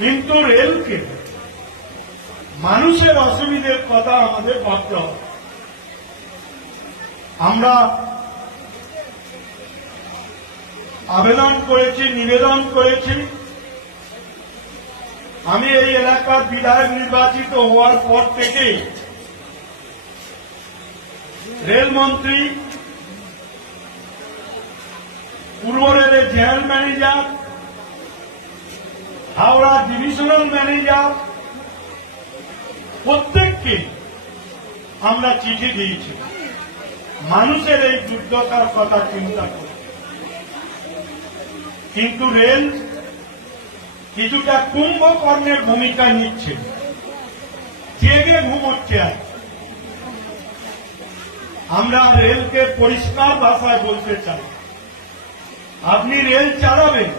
কিন্তু রেলকে মানুষের অসুবিধের কথা আমাদের ভাবতে হবে। আমরা আবেদন করেছি, নিবেদন করেছি। আমি এই এলাকার বিধায়ক নির্বাচিত হওয়ার পর থেকে রেলমন্ত্রী, পূর্ব রেলের general manager, Howrah divisional manager প্রত্যেককে আমরা চিঠি দিয়েছি মানুষের এই দুর্দশার কথা চিন্তা করে। কিন্তু রেল কিছুটা কুম্ভকর্ণের ভূমিকা নিচ্ছে, জেগে ঘুমোচ্ছে। আমরা রেলকে পরিষ্কার ভাষায় বলতে চাই, আপনি রেল চালাবেন,